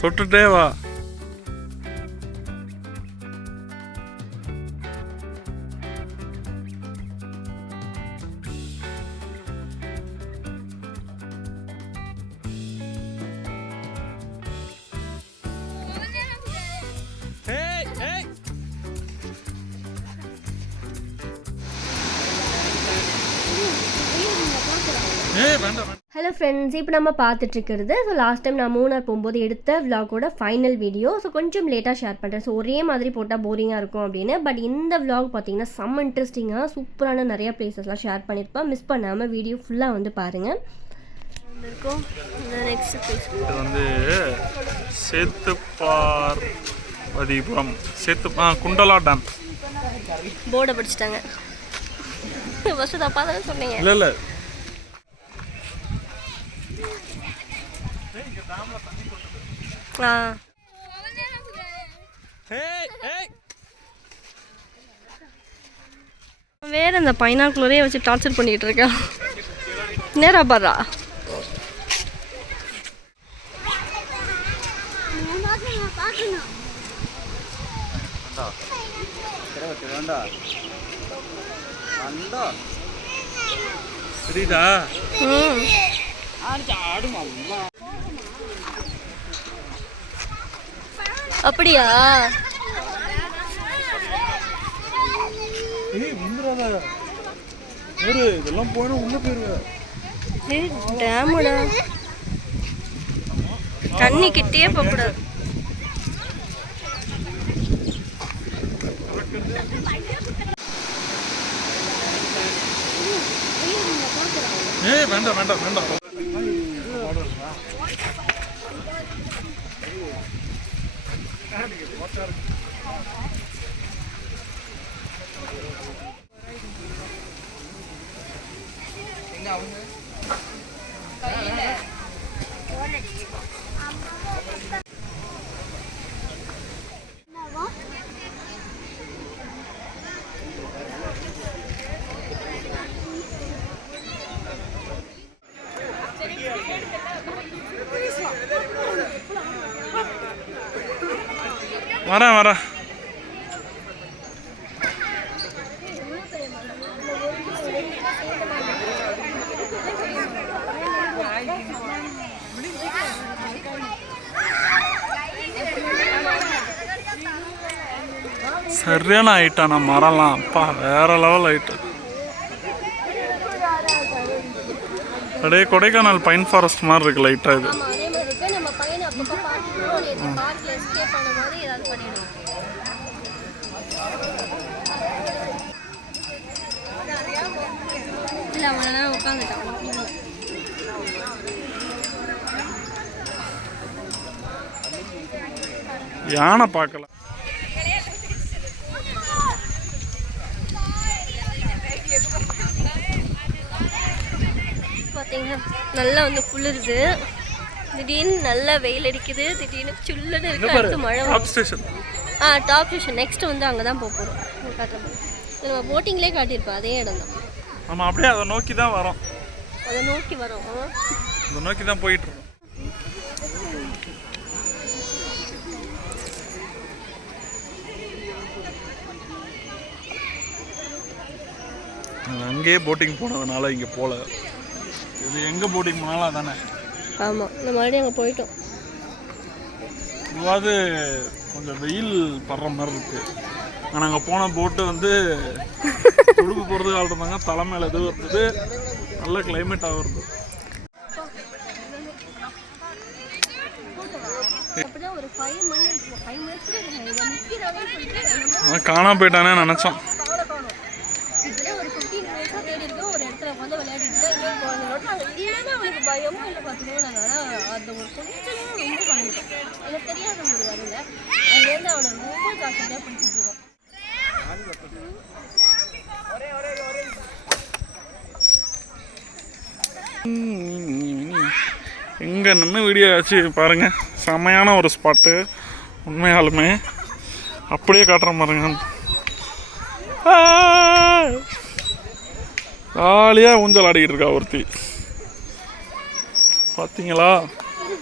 தொட்டுட்டே வா. Hello friends, இப்போ நம்ம பார்த்துட்ருக்கிறது ஸோ லாஸ்ட் டைம் நான் மூணார் போகும்போது எடுத்த விலாகோட ஃபைனல் வீடியோ. ஸோ கொஞ்சம் லேட்டாக ஷேர் பண்ணுறேன். ஸோ ஒரே மாதிரி போட்டால் போரிங்காக இருக்கும் அப்படின்னு. பட் இந்த விலாக் பார்த்தீங்கன்னா செம்ம இன்ட்ரெஸ்டிங்காக சூப்பரான நிறையா பிளேசஸ்லாம் ஷேர் பண்ணியிருப்பேன். மிஸ் பண்ணாமல் வீடியோ ஃபுல்லாக வந்து பாருங்கள். இருக்கும் நெக்ஸ்ட் பிளேஸ் இது வந்து சேத்துப்பார்வதிபுரம் குண்டலா டேம். போர்டை படிச்சுட்டாங்க. ஃபஸ்ட்டு தப்பாக தானே சொன்னீங்க. இல்லை இல்லை, வேற இந்த பைனாக்குலரே வச்சு டார்ச்சர் பண்ணிட்டு இருக்கா. நேரா பாரா சரிடா. அப்படியா? இதெல்லாம் போனா உள்ள போயிருவ. டேமுடா, தண்ணி கிட்டே போகக்கூடாது. வேண்டாம் வேண்டாம் வேண்டாம். வரேன் வரேன். சரியான ஐட்டம். நான் மரம்லாம் அப்பா வேற லெவல் ஐட்டம். அப்படியே கொடைக்கானல் பைன் ஃபாரஸ்ட் மாதிரி இருக்கு லைட்டா. இது யானை பார்க்கல. பார்த்தீங்கன்னா நல்லா வந்து குளிருது. திடீர்னு நல்லா வெயில் அடிக்குது. திடீர்னு சுல்லுன்னு இருக்கு. அடுத்து மழை. Top station. Top station next வந்து அங்கே தான் போக போகிறோம். நம்ம போட்டிங்லேயே காட்டியிருப்போம் அதே இடம் தான். ஆமாம், அப்படியே அதை நோக்கி தான் வரோம். அதை நோக்கி வரோம். அதை நோக்கி தான் போயிட்டு இருக்கோம். அங்கேயே போட்டிங் போனதுனால இங்கே போகல. இது எங்கே போட்டிங் போனாலும் அதானே. ஆமாம், நம்ம மறுபடியும் அங்கே போயிட்டோம். இதுவாது கொஞ்சம் வெயில் படுற மாதிரி இருக்கு. ஆனால் அங்கே போன போட்டு வந்து துடுப்பு போகிறதுக்கு ஆள் இருந்தாங்க. தலைமையில் எதுவும் இருந்தது. நல்ல கிளைமேட்டாகவும் இருந்தது. காணாம போயிட்டானே நினச்சோம். எங்கே நின்று வீடியோ ஆச்சு பாருங்கள். செமையான ஒரு ஸ்பாட்டு உண்மையாலுமே. அப்படியே காட்டுற பாருங்க. ஜாலியாக ஊஞ்சல் ஆடிக்கிட்டு இருக்கா ஒருத்தி. பார்த்தீங்களா? அண்ட்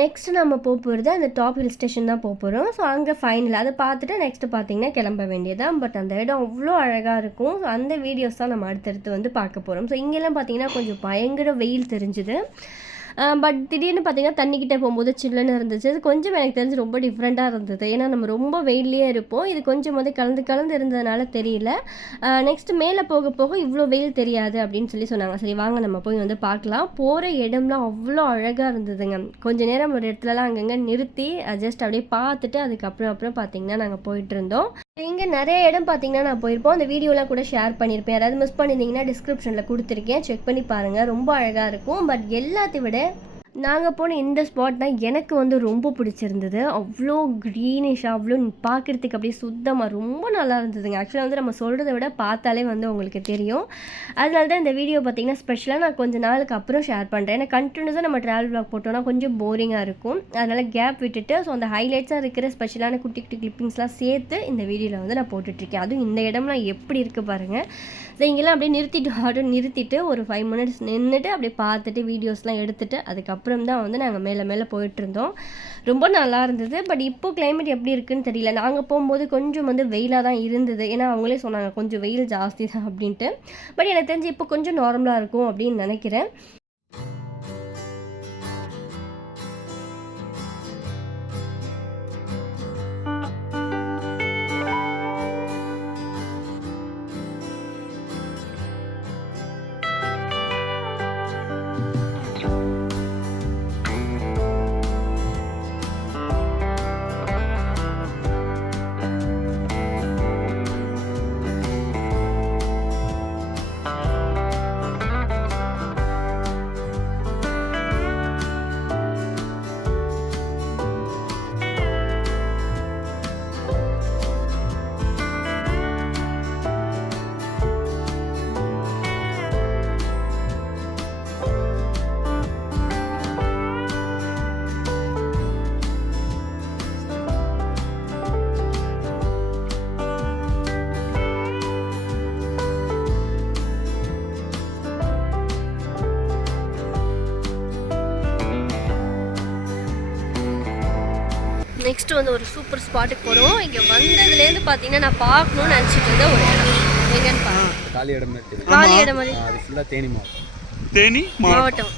நெக்ஸ்ட் நம்ம போகிறது அந்த டாப் ஹில் ஸ்டேஷன் தான் போகிறோம். ஸோ அங்கே ஃபைனல் அதை பார்த்துட்டு நெக்ஸ்ட்டு பார்த்தீங்கன்னா கிளம்ப வேண்டியதான். பட் அந்த இடம் அவ்வளோ அழகாக இருக்கும். ஸோ அந்த வீடியோஸ் தான் நம்ம அடுத்தடுத்து வந்து பார்க்க போகிறோம். ஸோ இங்கெல்லாம் பார்த்தீங்கன்னா கொஞ்சம் பயங்கர வெயில் தெரிஞ்சுது. பட் திடீர்னு பார்த்தீங்கன்னா தண்ணிக்கிட்டே போகும்போது சில்லுன்னு இருந்துச்சு. அது கொஞ்சம் எனக்கு தெரிஞ்சு ரொம்ப டிஃப்ரெண்ட்டாக இருந்தது. ஏன்னா நம்ம ரொம்ப வெயிலே இருப்போம். இது கொஞ்சம் வந்து கலந்து இருந்ததுனால தெரியல. நெக்ஸ்ட்டு மேலே போக போக இவ்வளோ வெயில் தெரியாது அப்படின்னு சொன்னாங்க. சரி வாங்க நம்ம போய் வந்து பார்க்கலாம். போகிற இடம்லாம் அவ்வளோ அழகாக இருந்ததுங்க. கொஞ்சம் நேரம் ஒரு இடத்துலலாம் அங்கங்கே நிறுத்தி ஜஸ்ட் அப்படியே பார்த்துட்டு அதுக்கப்புறம் பார்த்தீங்கன்னா நாங்கள் போயிட்டு இருந்தோம். இங்கே நிறைய இடம் பார்த்தீங்கன்னா நான் போயிருப்போம். அந்த வீடியோலாம் கூட ஷேர் பண்ணியிருப்பேன். யாராவது மிஸ் பண்ணியிருந்தீங்கன்னா டிஸ்கிரிப்ஷனில் கொடுத்துருக்கேன், செக் பண்ணி பாருங்கள். ரொம்ப அழகாக இருக்கும். பட் எல்லாத்தையும் விட நாங்கள் போன இந்த ஸ்பாட் தான் எனக்கு வந்து ரொம்ப பிடிச்சிருந்தது. அவ்வளோ க்ரீனிஷாக அவ்வளோ பார்க்குறதுக்கு அப்படியே சுத்தமாக ரொம்ப நல்லா இருந்ததுங்க. ஆக்சுவலாக வந்து நம்ம சொல்கிறத விட பார்த்தாலே வந்து உங்களுக்கு தெரியும். அதனால தான் இந்த வீடியோ பார்த்திங்கன்னா ஸ்பெஷலாக நான் கொஞ்சம் நாளுக்கு அப்புறம் ஷேர் பண்ணுறேன். ஏன்னா கண்டினியூஸாக நம்ம ட்ராவல் வ்ளாக் போட்டோம்னா கொஞ்சம் போரிங்காக இருக்கும். அதனால் கேப் விட்டுட்டு ஸோ அந்த ஹைலைட்ஸாக இருக்கிற ஸ்பெஷலான குட்டி குட்டி கிளிப்பிங்ஸ்லாம் சேர்த்து இந்த வீடியோவில் வந்து நான் போட்டுட்ருக்கேன். அதுவும் இந்த இடம்லாம் எப்படி இருக்குது பாருங்கள். ஸோ இங்கெல்லாம் அப்படியே நிறுத்திட்டு ஒரு 5 minutes நின்றுட்டு அப்படியே பார்த்துட்டு வீடியோஸ்லாம் எடுத்துகிட்டு அதுக்கப்புறம் தான் வந்து நாங்கள் மேலே போயிட்டுருந்தோம். ரொம்ப நல்லா இருந்தது. பட் இப்போது கிளைமேட் எப்படி இருக்குன்னு தெரியல. நாங்கள் போகும்போது கொஞ்சம் வந்து வெயிலாக தான் இருந்தது. ஏன்னா அவங்களே சொன்னாங்க கொஞ்சம் வெயில் ஜாஸ்தி தான் அப்படின்ட்டு. பட் எனக்கு தெரிஞ்சு இப்போ கொஞ்சம் நார்மலாக இருக்கும் அப்படின்னு நினைக்கிறேன். நெக்ஸ்ட்டு வந்து ஒரு சூப்பர் ஸ்பாட்டுக்கு போகிறோம். இங்கே வந்ததுலேருந்து பார்த்தீங்கன்னா நான் பார்க்கணுன்னு நினச்சிட்டு இருந்த ஒரு இடம் எங்கன்னு பாருங்க. காலி இடம் மாதிரி அது ஃபுல்லாக தேனி மாவட்டம்.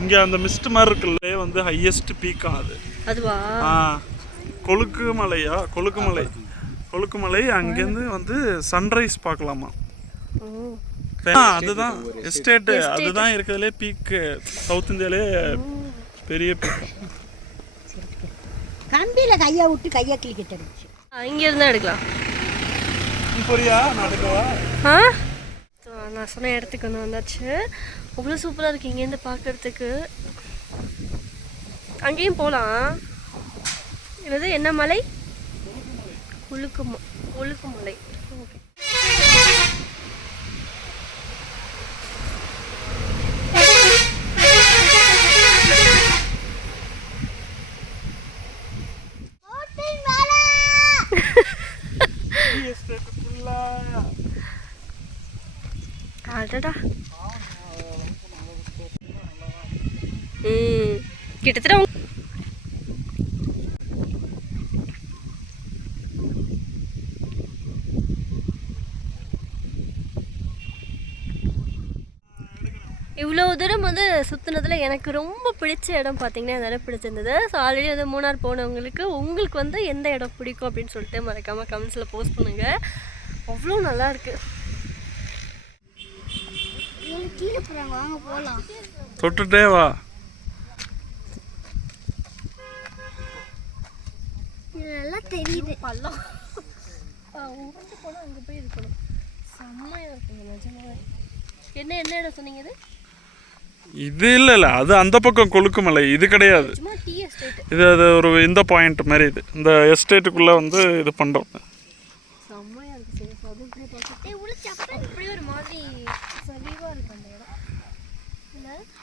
இங்கே அந்த மிஸ்ட் மாதிரி இருக்குல்ல வந்து ஹையஸ்ட் பீக்கா அதுவா கொழுக்குமலை அங்கேருந்து வந்து சன்ரைஸ் பார்க்கலாமா. அதுதான் எஸ்டேட், அதுதான் இருக்கிறதுலே பீக், சவுத் இந்தியாலே பெரிய பீக். கம்பியில கையை விட்டு கையை கிளிக்கிட்டு இருந்துச்சு. இங்க இருந்தா எடுக்கலாம். போறியா நடக்கவா? நான் சொன்ன இடத்துக்கு வந்து வந்தாச்சு. அவ்வளோ சூப்பராக இருக்கு இங்கேருந்து பார்க்கறதுக்கு. அங்கேயும் போகலாம். இது என்ன மலை? கொழுக்குமலை. அடடா கிட்டத்தட்ட இவ்வளோ தூரம் வந்து சுற்றுனதில் எனக்கு ரொம்ப பிடிச்ச இடம் பார்த்திங்கன்னா இந்த இடம் பிடிச்சிருந்தது. ஸோ ஆல்ரெடி வந்து மூணார் போனவங்களுக்கு உங்களுக்கு வந்து எந்த இடம் பிடிக்கும் அப்படின்னு சொல்லிட்டு மறக்காமல் கமெண்ட்ஸில் போஸ்ட் பண்ணுங்கள். அவ்வளோ நல்லாயிருக்கு. கீழே போகிறாங்க, வாங்க போகலாம். தொட்டுட்டே வா. இதெல்லாம் தெரியுது. பள்ளம் உருண்டு போனால் அங்கே போய் இருக்கணும். செம்மையாக இருக்குங்க நிஜமாவே. என்ன இடம் சொன்னீங்க? இது இல்லை அது அந்த பக்கம் கொழுக்குமலை, இது கிடையாது. இது அது ஒரு இந்த பாயிண்ட் மாதிரி. இது இந்த எஸ்டேட்டுக்குள்ளே வந்து இது பண்ணுறோம்.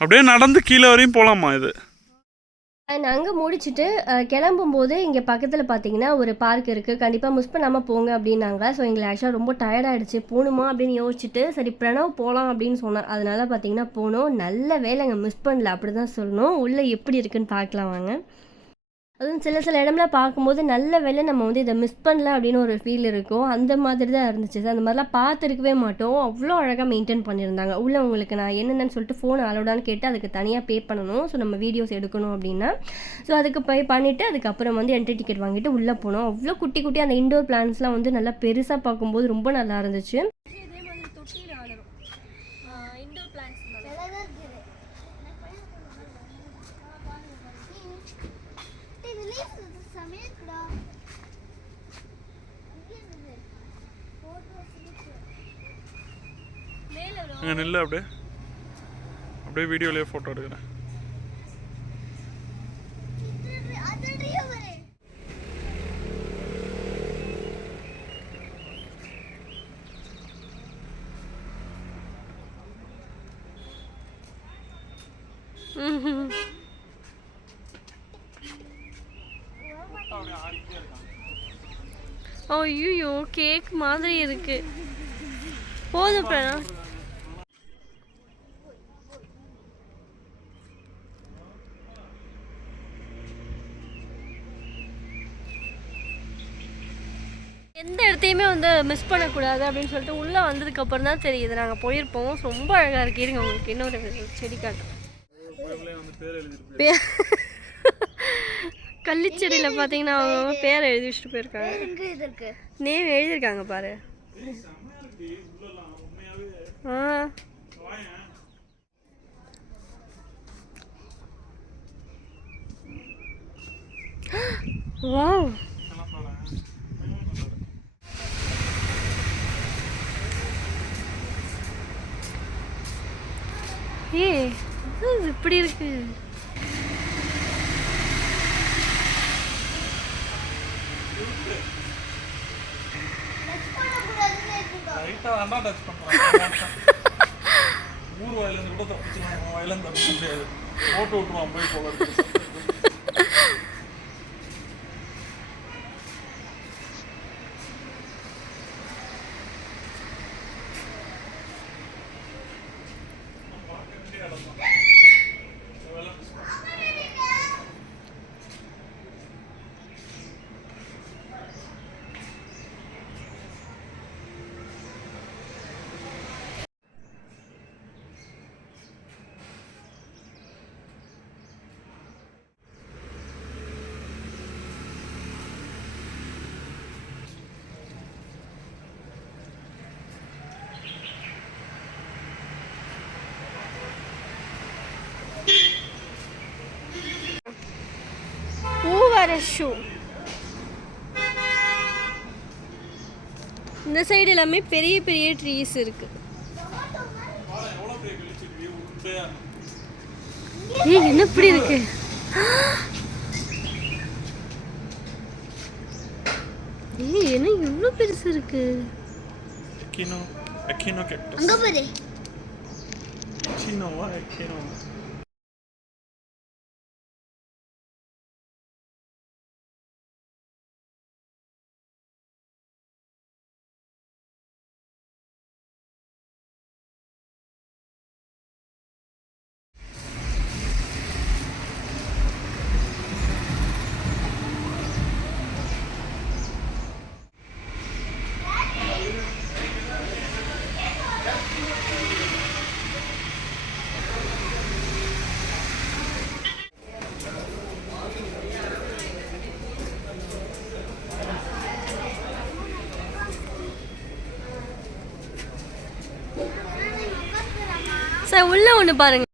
அப்படியே நடந்து கீழே வரையும் போகலாமா இது? அண்ட் அங்கே முடிச்சுட்டு கிளம்பும்போது இங்கே பக்கத்தில் பார்த்தீங்கன்னா ஒரு பார்க் இருக்குது, கண்டிப்பாக மிஸ் பண்ணாமல் போங்க அப்படின்னாங்க. ஸோ எங்களுக்கு ஆக்சுவலாக ரொம்ப டயர்டாகிடுச்சு, போகணுமா அப்படின்னு யோசிச்சுட்டு சரி பிரணவ் போகலாம் அப்படின்னு சொன்னார். அதனால் பார்த்தீங்கன்னா போனோம். நல்ல வேலைங்க, மிஸ் பண்ணல அப்படி தான் சொல்லணும். உள்ளே எப்படி இருக்குன்னு பார்க்கலாம் வாங்க. அதுவும் சில சில இடம்லாம் பார்க்கும்போது நல்ல வேளை நம்ம வந்து இதை மிஸ் பண்ணல அப்படின்னு ஒரு ஃபீல் இருக்கும். அந்த மாதிரி தான் இருந்துச்சு. அந்த மாதிரிலாம் பார்த்துருக்கவே மாட்டோம். அவ்வளோ அழகாக மெயின்டைன் பண்ணியிருந்தாங்க. உள்ளே உங்களுக்கு நான் என்னென்னு சொல்லிட்டு ஃபோன் அலோடான்னு கேட்டு அதுக்கு தனியாக பே பண்ணணும். ஸோ நம்ம வீடியோஸ் எடுக்கணும் அப்படின்னா ஸோ அதுக்கு பே பண்ணிவிட்டு அதுக்கப்புறம் வந்து என்ட்ரி டிக்கெட் வாங்கிட்டு உள்ளே போனோம். அவ்வளோ குட்டி குட்டி அந்த இண்டோர் பிளான்ஸ்லாம் வந்து நல்லா பெருசாக பார்க்கும்போது ரொம்ப நல்லா இருந்துச்சு. அங்கே நில்ல, அப்படியே அப்படியே வீடியோலேயே ஃபோட்டோ எடுக்கிறேன். ஐயோ, கேக் மாதிரி இருக்கு. போதும் பிரணவ். எந்த இடத்தையுமே வந்து மிஸ் பண்ணக்கூடாது அப்படின்னு சொல்லிட்டு உள்ளே வந்ததுக்கப்புறம் தான் தெரியுது. நாங்கள் போயிருப்போம். ரொம்ப அழகாக இருக்கு. இருங்க உங்களுக்கு இன்னொரு செடி காட்டும். கள்ளிச்செடியில் பார்த்தீங்கன்னா அவங்க பேரை எழுதி வச்சுட்டு போயிருக்காங்க. நேம் எழுதியிருக்காங்க பாரு. வாவ், இப்படி இருக்கு. ஊர் வாயிலிருந்து கூட தப்பிச்சுருவாங்க, வாயிலிருந்து தப்பிக்க முடியாது. போட்டு விட்டுருவான் போய் போல இருக்கு. ஷூ இந்த சைடு எல்லாமே பெரிய பெரிய ட்ரீஸ் இருக்கு. என்ன இப்படி இருக்கு? என்ன இவ்வளவு பெருசு இருக்கு? அங்க பாரு. சார் உள்ள ஒன்று பாருங்க.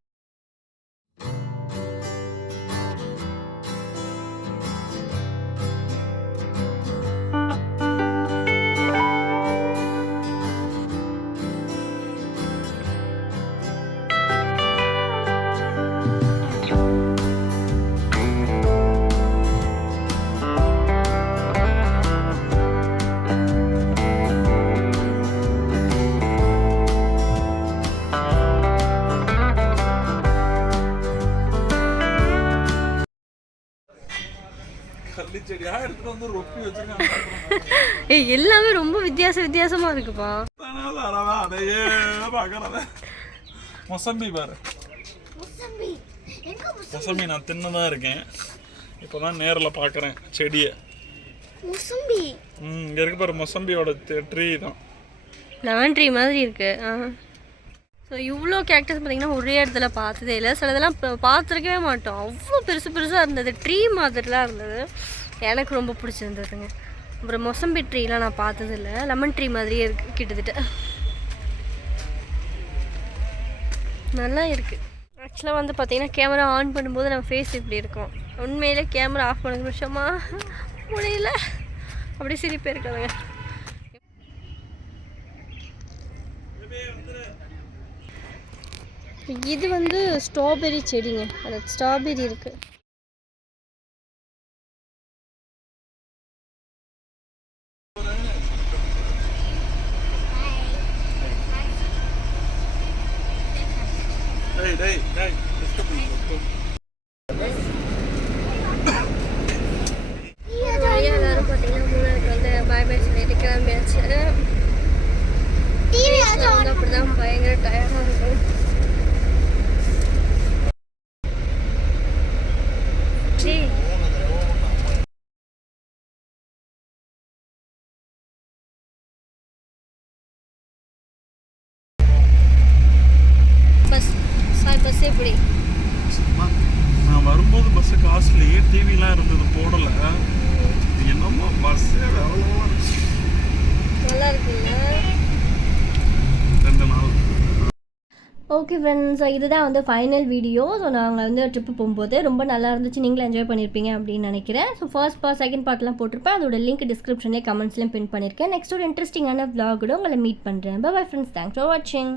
கள்ளி செடியா எடுத்துட்டு வந்து ரொப்பி வச்சிருக்காங்க. ஏய் எல்லாமே ரொம்ப வித்தியாசமா இருக்குப்பா. அதையே பாக்குறத மொசம்பி பாரு. மொசம்பி நான் தின்னதான் இருக்கேன், இப்போதான் நேரில் பார்க்குறேன் செடியை. இங்கே இருக்கு பாரு, மொசம்பியோட ட்ரீ தான். லெமன் ட்ரீ மாதிரி இருக்கு. ஸோ இவ்வளோ கேக்டஸ் பார்த்திங்கன்னா ஒரே இடத்துல பார்த்ததே இல்லை. சிலதெல்லாம் பார்த்துருக்கவே மாட்டோம், அவ்வளோ பெருசாக இருந்தது, ட்ரீ மாதிரிலாம் இருந்தது. எனக்கு ரொம்ப பிடிச்சிருந்ததுங்க. அப்புறம் மொசம்பி ட்ரீலாம் நான் பார்த்ததில்லை, லெமன் ட்ரீ மாதிரியே இருக்குது கிட்டத்தட்ட. நல்லா இருக்குது. ஆக்சுவலாக வந்து பார்த்திங்கன்னா கேமரா ஆன் பண்ணும்போது நம்ம ஃபேஸ் இப்படி இருக்கும், உண்மையிலே கேமரா ஆஃப் பண்ண நிமிஷமா முடியல, அப்படி சிரிப்பே இருக்காதுங்க. இது வந்து ஸ்ட்ராபெரி செடிங்க, அது ஸ்ட்ராபெரி இருக்குது. எல்லாரும் பார்த்தீங்கன்னா மூணாருக்கு வந்து பாய் பாய் சொல்லிட்டு கிளம்பியாச்சு. அப்படிதான் பயங்கர டயர்டாக இருக்கும். பஸ் எப்படி நான் வரும்போது பஸ்ஸு காஸ்ட்லி, டிவிலாம் இருந்தது போடலை, என்னமோ பஸ்ஸே எவ்வளோ நல்லா இருக்குல்ல. 2 நாள். ஓகே ஃப்ரெண்ட்ஸ், ஸோ இதுதான் வந்து ஃபைனல் வீடியோ. ஸோ நாங்கள் வந்து ட்ரிப்பு போகும்போது ரொம்ப நல்லா இருந்துச்சு, நீங்களும் என்ஜாய் பண்ணியிருப்பீங்க அப்படின்னு நினைக்கிறேன். ஸோ ஃபர்ஸ்ட் பார்ட் செகண்ட் பார்ட்லாம் போட்டிருப்பேன், அதோட லிங்க் டிஸ்கிரிப்ஷன்லேயே கமெண்ட்ஸ்லேயும் பின் பண்ணியிருக்கேன். நெக்ஸ்ட் ஒரு இன்ட்ரெஸ்டிங்கான vlog-ஓட உங்களை மீட் பண்ணுறேன். பை ஃப்ரெண்ட்ஸ், தேங்க்ஸ் ஃபார் வாட்சிங்.